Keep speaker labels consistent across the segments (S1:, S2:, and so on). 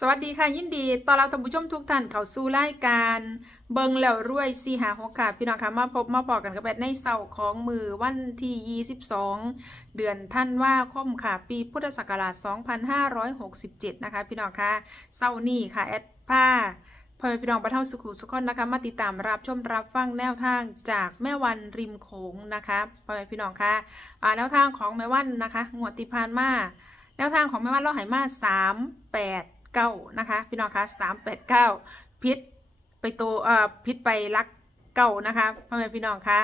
S1: สวัสดีค่ะยินดีต้อนรับท่านผู้ชมทุกท่านเข้าสู่รายการเบิงแล้วรวยสีหาหกค่ะ พี่น้องค่ะมาพบมาพอกันกับแบดในเสาร์ของมือวันที่22 เดือนธันวาคมค่ะ ปีพุทธศักราช 2567 นะคะ พี่น้องค่ะเสาร์นี้ค่ะแอดผ้าพ่อแม่พี่น้องประเทศสุขุสุขคนนะคะมาติดตามรับชมรับฟังแนวทางจากแม่วันริมโขงนะคะพ่อแม่พี่น้องค่ะแนวทางของแม่วันนะคะงวดที่ผ่านมาแนวทางของแม่ว่านเราหายมาสามแปด เก้านะคะ พี่น้องคะสามแปดเก้าพิษไปโตเอ่อพิษไปรักเก้านะคะพ่อแม่พี่น้องคะ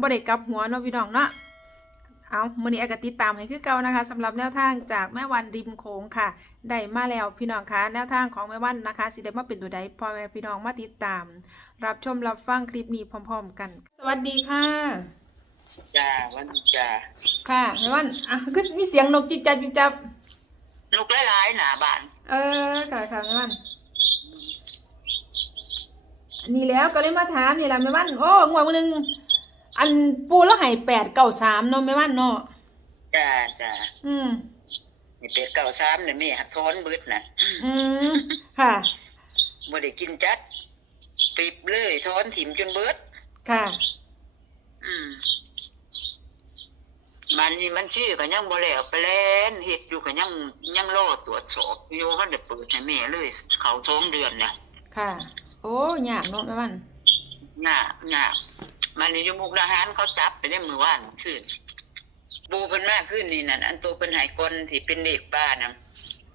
S1: บ่ได้กลับหัวเนาะพี่น้องเนาะเอามื้อนี้แอากติดตามให้คือเก่านะคะสำหรับแนวทางจากแม่วันริมโขงค่ะได้มาแล้วพี่น้องคะแนวทางของแม่วันนะคะสิได้มาเป็นตัวใดพ่อแม่พี่น้องมาติดตาม รับชมรับฟังคลิปนี้พร้อม ๆ กัน สวัสดีค่ะ
S2: จ้าวันนี้จ้า
S1: ค่ะแม่วันอะคือมีเสียงนกจิบจับจิบจับ
S2: ลูกหลายๆหนาบ้าน
S1: เออค่ะค่ะแม่วันนี่แล้วก็เลยมาถามนี่แหละแม่วันโอ้งวดมื้อหนึงอันปูแล้วให้แปดเก้าสามเนาะแม่วันเนาะ
S2: จ้าจ้า
S1: อืม
S2: นี่เป็ดเก่าซ้ำเนี่ยม่หักท้อนบิดน่ะ
S1: อืมค่ะ
S2: บ่ได้กินจัดปิบเลยท้อนถิ่มจนเบิด
S1: ค่ะ
S2: อืม มันนี่มันชื่อก็ยังบ่แล้วไปเล่นเฮ็ดอยู่ก็ยังยังรอตรวจสอบอยู่ว่าได้เปิดให้แม่เลยเขาสองเดือนน่ะ
S1: ค่ะ โอ้ยากเนาะแม่วัน
S2: ง่าง่ามันนี่อยู่มุกดาหารเขาจับไปได้มือว่านชื่อบูเพิ่นมากขึ้นนี่นั่นอันตัวเพิ่นหายกลที่เป็นเด็กบ้านน่ะ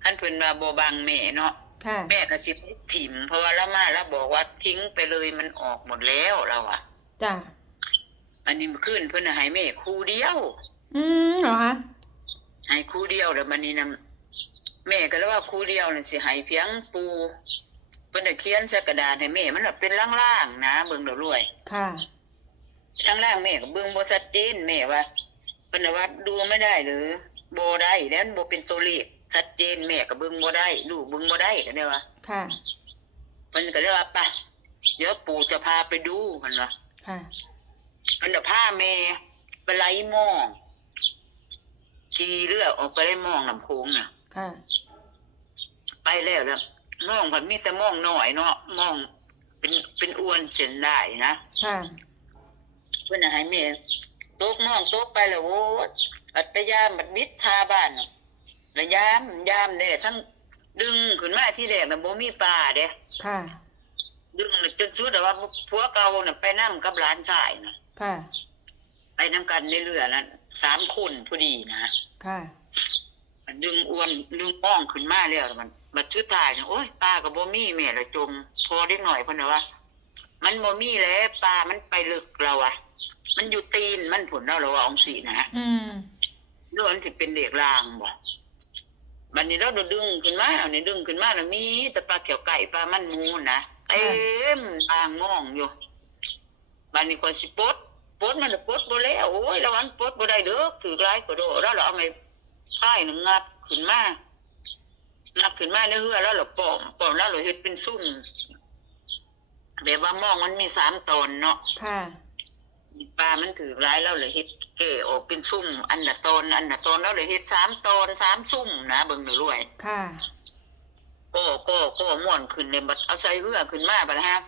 S2: คันเพิ่นว่าบ่บังแม่เนาะ
S1: ค่ะ
S2: แม่ก็สิถิ่มเพราะว่าละมาแล้วบอกว่าทิ้งไปเลยมันออกหมดแล้วเราอะ
S1: จ้ะ
S2: อันนี้มันขึ้นเพื่อนน่ะให้แม่ครูเดียว
S1: อืมเหรอคะ
S2: ให้ครูเดียวแล้วมันนี่นะแม่ก็เลยว่าครูเดียวน่ะสิให้เพียงปูเพิ่นน่ะเขียนใส่กระดาษให้แม่มันน่ะเป็นล่างๆนะเบิ่งแล้วรวย
S1: ค่ะ
S2: ล่างๆแม่ก็เบิ่งบ่ชัดเจนแม่ว่าเพิ่นน่ะว่าดูไม่ได้หรือบ่ได้แล้วมันบ่เป็นตัวเลขชัดเจนแม่ก็เบิ่งบ่ได้ลูกเบิ่งบ่ได้ก็ได้ว่า
S1: ค่ะ
S2: เพิ่นก็เลยว่าไปเดี๋ยวปู่จะพาไปดูเพิ่นว่า
S1: ค่ะ
S2: มันจะผ้าเมไปไล่หมอง ขี่เรือออกไปไล่หมองลำโค้งน่ะ
S1: ค่ะ
S2: ไปแล้วแล้วหมองมันมีแต่หมองหน่อยเนาะหมองเป็นเป็นอ้วนเส้นได้นะ
S1: ค่ะ
S2: เพื่อนน่ะให้เมตกหมองตกไปแล้วโว้ยอัดไปยามบัดมิดทาบ้านน่ะระยามยามเนี่ยทั้งดึงขึ้นมาที่แรกน่ะบ่มีปลาเด้
S1: ค่ะ
S2: ดึงน่ะจนสุดแต่ว่าผัวเก่าน่ะไปนั่กับหลานชายน่ะ
S1: ค่ะ
S2: ไปนํกันในเรือนั้น สามคนพอดีนะ
S1: ค่ะ
S2: มันดึงอ้วนดึงป้องขึ้นมาแล้วมันบัดชุดท้ายเนี่ยโอ้ยป้ากับบ่มีแม่ละจมพอเล็กหน่อยเพิ่นน่ะว่า มันบ่มีแล้วปลามันไปลึกเราอะมันอยู่ตีนมันผลเราเราว่าองสีนะ
S1: อืม
S2: หรือมันสิเป็นเด็กลางบ่บัดนี้เราดึงขึ้นมาเอานี่ดึงขึ้นมาแล้วมีแต่ปลาเขียวไก่ปลามันหมูนะเต็มอ่างมองอยู่บัดนี้คนสิปลด ปลดมันน่ะปลดบ่แล้วโอ้ยระวังปลดบ่ได้เด้อถือหลายก็โดแล้วเราเอาไม้พายน่ะงัดขึ้นมานับขึ้นมาเรื่อยๆแล้วเราปอมปอมแล้วเราเฮ็ดเป็นซุ่มแบบว่ามองมันมีสามตอนเนาะ
S1: ค่ะ
S2: ปลามันถือร้ายแล้วเลยเฮ็ดเก๋ออกเป็นซุ่ม อันละตอนอันละตอนแล้วเลยเฮ็ดสามตอนสามซุ่มนะเบิ่งหน่อยรวย
S1: ค่ะ
S2: ก็ก็ก็ม่วนขึ้นเลยบัดเอาใส่เรือขึ้นมาบัดนะฮะ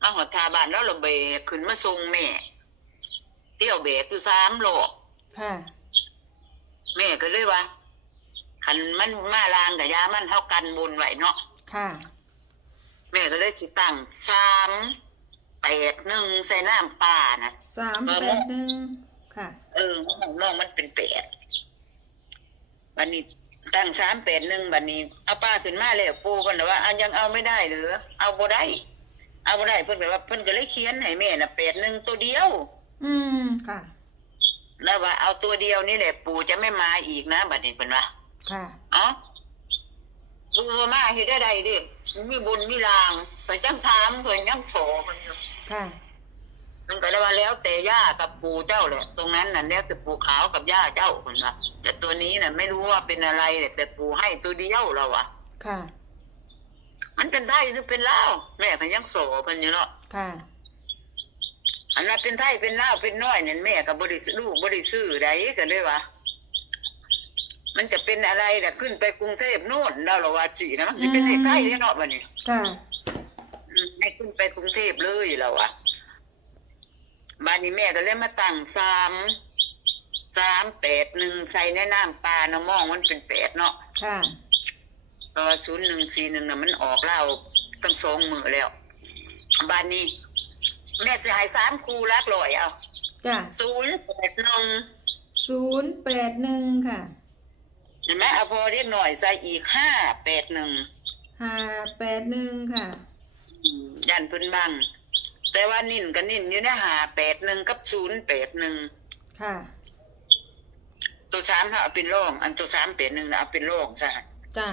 S2: มาหอดทาบ้านแล้วเราเบกขึ้นมาส่งแม่เที่ยวเบกอยู่สามโลก
S1: ค่ะ
S2: แม่ก็เลยว่าคันมันมาลางกับยามันเท่ากันบนไว้เนาะ
S1: ค่ะ
S2: แม่ก็เลยสิตั้งสามแปดหนึ่งใส่น้ำปลานะ
S1: สามแปดหนึ่งค่ะ
S2: เออน้องมันเป็นแปดบันนี้ตั้งสามแปดหนึ่งบันนี้เอาป้าขึ้นมาแล้วปูกันว่าอันยังเอาไม่ได้หรือเอาบ่ได้ เอาบ่ได้เพิ่นก็ว่าเพิ่นก็เลยเขียนให้แม่น่ะแปดหนึ่งตัวเดียว
S1: อืมค่ะ
S2: แล้วว่าเอาตัวเดียวนี่แหละ ปู่จะไม่มาอีกนะบัดนี้เพิ่นว่า
S1: ค่ะ
S2: เอ้าปู่บ่มาเฮ็ดได้ใดเด้มีบุญมีลางเพิ่นจังถามเพิ่นยังโสเพิ่นอยู่
S1: ค่ะ
S2: มันก็เลยว่าแล้วแต่ย่ากับปู่เจ้าแหละตรงนั้นน่ะแล้วแต่ปู่ขาวกับย่าเจ้าคนละแต่ตัวนี้น่ะ ไม่รู้ว่าเป็นอะไรแหละแต่ปู่ให้ตัวเดียวเราอะ
S1: ค่ะ
S2: มันเป็นไทยหรือเป็นลาวแม่เพันยังโสเพันอยู่เนาะ
S1: ค่ะ
S2: อันนั้นเป็นไทยเป็นลาวเป็นน้อยเนี่ยแม่กับบริสุลูกบริซื้อใดกันเลยว่ามันจะเป็นอะไรล่ะขึ้นไปกรุงเทพโน่นเราละว่าสีนะมันสิเป็นเลขไทยเนาะบัดนี้
S1: ค่ะ
S2: อืมให้ขึ้นไปกรุงเทพเลยเราอะบ้านนี้แม่ก็เลยมาตั้งสามสามแปดหนึ่งใส่ในน้ำปลาเนาะมองมันเป็นแปดเนาะ
S1: ค่ะ
S2: เพราะว่าศูนย์หนึ่งสี่หนึ่งน่ะมันออกเล่าตั้งสองมือแล้วบ้านนี้ แม่สิใหายสามคูรักลอยเอา
S1: จ้ะ
S2: ศูนย์แปดหนึ่ง
S1: ศูนย์แปดหนึ่งค่ะ
S2: เห็นไหมเอาพอเรียกหน่อยใส่อีกห้าแปดหนึ่ง
S1: ห้าแปดหนึ่งค่ะ
S2: ยันเพื้นบังแต่ว่านิ่นกับนิ่นอยู่ในหาแปดหนึ่งกับศูนย์แปดหนึ่ง
S1: ค่ะ
S2: ตัวสามเอาเป็นร่องอันตัวสามเป็นหนึ่งนะเอาเป็นร่องซะ
S1: จ้ะ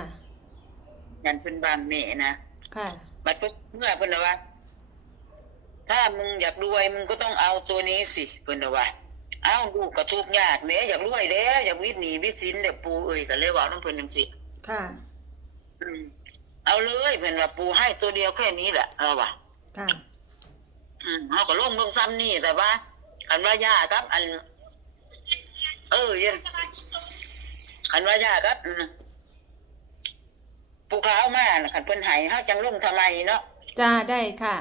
S2: ยันเพิ่นบางเมนะ
S1: ค่ะ
S2: บัดเพิ่นเมื่อเพิ่นน่ะว่า ถ้ามึงอยากรวยมึงก็ต้องเอาตัวนี้สิเพิ่นน่ะว่าเอาลูกก็ทุกข์ยากแหน่อยากรวยแล้วอยากวิทย์หนีวิทย์สินเด้อปู่เอ้ยก็เลยเว้านำเพิ่นจังซี่
S1: ค่ะ
S2: อืมเอาเลยเพิ่นว่าปู่ให้ตัวเดียวแค่นี้แหละเอาว่า
S1: ค่ะ
S2: อืมเฮาก็ลงลงซ้ำนี่แต่ว่าคันว่าย่าครับ อัน เออเย็นคันว่าย่าครับอืมปู่ขาวมาน่ะคันเพิ่นให้เฮาจังลงทำไมเนาะ
S1: จ้าได้ค่ะ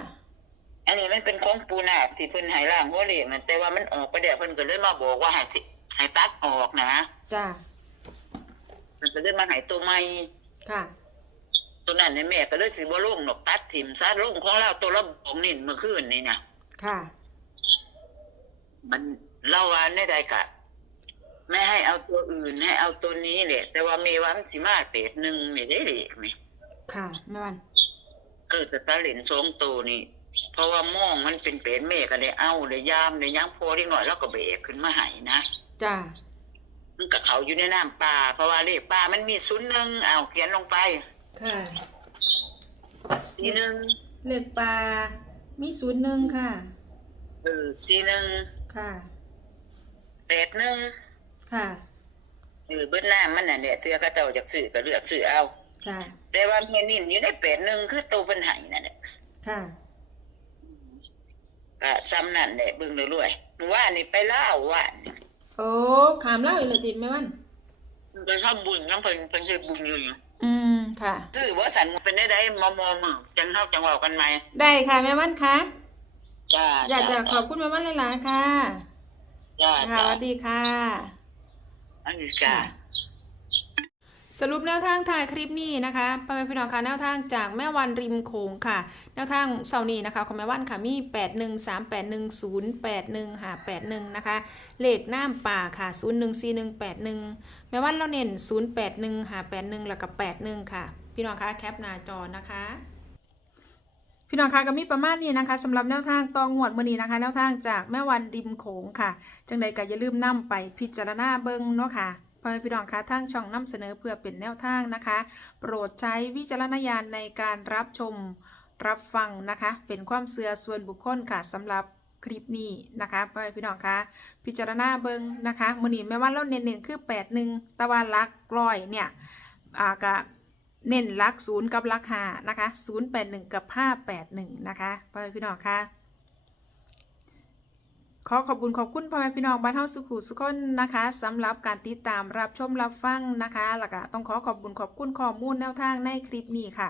S2: อันนี้มันเป็นของปูนาคที่เพิ่นให้ล่างหัวเหล็กนะแต่ว่ามันออกไปเดี๋ยวเพิ่นก็เลยมาบอกว่าให้สิให้ตัดออกนะ
S1: จ้า
S2: มันก็เลยมาให้ตัวใหม่
S1: ค่ะ
S2: ตัวนั้นให้แม่ก็เลยสิบ่ลงดอกตัดถิ่มซะลงของเราตัวละบอกนี่เมื่อคืนนี่นะ
S1: ค่ะ
S2: มันเล่าว่าในใดกะไม่ให้เอาตัวอื่นให้เอาตัวนี้แหละแต่ว่าเมว่ามันสิมาเป็ดหนึ่งไม่ได้เด็กไหม
S1: ค่ะแม่วัน
S2: เออแต่ตาเหรนสองตัวนี่ เพราะว่ามองมันเป็นเป็ดแม่ก็เลยเอาเลยยามเลยยังพอได้หน่อยแล้วก็เบรกขึ้นมาให้นะ
S1: จ้า
S2: มันกับเขาอยู่ในน้ำปลาเพราะว่าเลขปลามันมีศูนย์หนึ่งเอาเขียนลงไป
S1: ค่ะ
S2: สีหนึ่ง
S1: เลขปลามีศูนย์หนึ่งค่ะ
S2: เออสีหนึ่ง
S1: ค่ะ
S2: แปดหนึ่ง
S1: ค่ะ
S2: เออเบิ้ลน้ำมันน่ะเนี่ยเสื้อเข้าเจ้าจากสื่อก็เลือกสื่อเอา
S1: ค่ะ
S2: แต่ว่าเมนินอยู่ในแปดหนึ่งคือตัวเป็นไห้นั่นแหละ
S1: ค่ะ
S2: ก็ซ้ำนั่นแหละเบิ่งรวยๆว่านี่ไปเล่าว่านี่
S1: โอ้ขามเล่าอีกเลยติแม่วัน
S2: มันไปทำบุญน้ำเพิ่นเพิ่นเคยบุญอยู่อยู่
S1: อืมค่ะ
S2: ซื้อว่าสันเป็นได้ได้มอมอมือจังเท่าจังเว่ากันไหม
S1: ได้ค่ะแม่วันคะ
S2: จ้า
S1: อยากจะขอบคุณแม่วันหลายๆค่ะ
S2: จ้า
S1: ค่ะ
S2: จ้า
S1: สวัสดีค่ะ
S2: อันนี้จ้า
S1: สรุปแนวทางถ่ายคลิปนี้นะคะพ่อแม่พี่น้องคะแนวทางจากแม่วันริมโขงค่ะ แนวทางเสาร์นี้นะคะของแม่วันค่ะมี 8 1 3 8 1 0 8 1หา81นะคะเลขน้ำป่าค่ะ 0 1 4 1 8 1 แม่วันเราเน้น0 8 1หา81 แล้วก็81 ค่ะ พี่น้องคะแคปหน้าจอนะคะ พี่น้องคะก็มีประมาณนี้นะคะสำหรับแนวทางตองวดมือนี้นะคะ แนวทางจากแม่วันริมโขงค่ะ จังใดก็อย่าลืมนํไปพิจารณาเบิ่งเนาะค่ะ พ่อแม่พี่น้องคะทางช่องนำเสนอเพื่อเป็นแนวทางนะคะ โปรดใช้วิจารณญาณในการรับชมรับฟังนะคะ เป็นความเสื่อส่วนบุคคลค่ะสำหรับคลิปนี้นะคะพ่อแม่พี่น้องคะพิจารณาเบิงนะคะมือนี้แม่ว่าเราเน้นๆคือ8 1ตะวันลักร้อยเนี่ยอากะเน้นลักศูนย์กับลักหานะคะ081กับ581นะคะพ่อแม่พี่น้องคะ ขอขอบคุณขอบคุณพ่อแม่พี่น้องบ้านเฮาสุขุสุขคนนะคะสำหรับการติดตามรับชมรับฟังนะคะแล้วก็ต้องขอขอบคุณขอบคุณข้อมูลแนวทางในคลิปนี้ค่ะ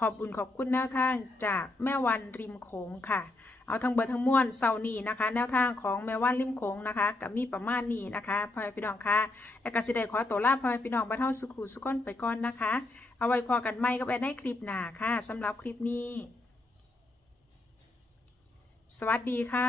S1: ขอบคุณขอบคุณแนวทางจากแม่วันริมโขงค่ะ เอาทั้งเบอร์ทั้งมวลเซานี้นะคะ แนวทางของแม่วันริมโขงนะคะกับมีประมาณนี้นะคะพ่อแม่พี่น้องค่ะแอกาสิได้ขอตัวลาพ่อแม่พี่น้องบ้านเฮาสุขุสุขคนไปก่อนนะคะ เอาไว้พอกันใหม่กับแอในคลิปหน้าค่ะสำหรับคลิปนี้ สวัสดีค่ะ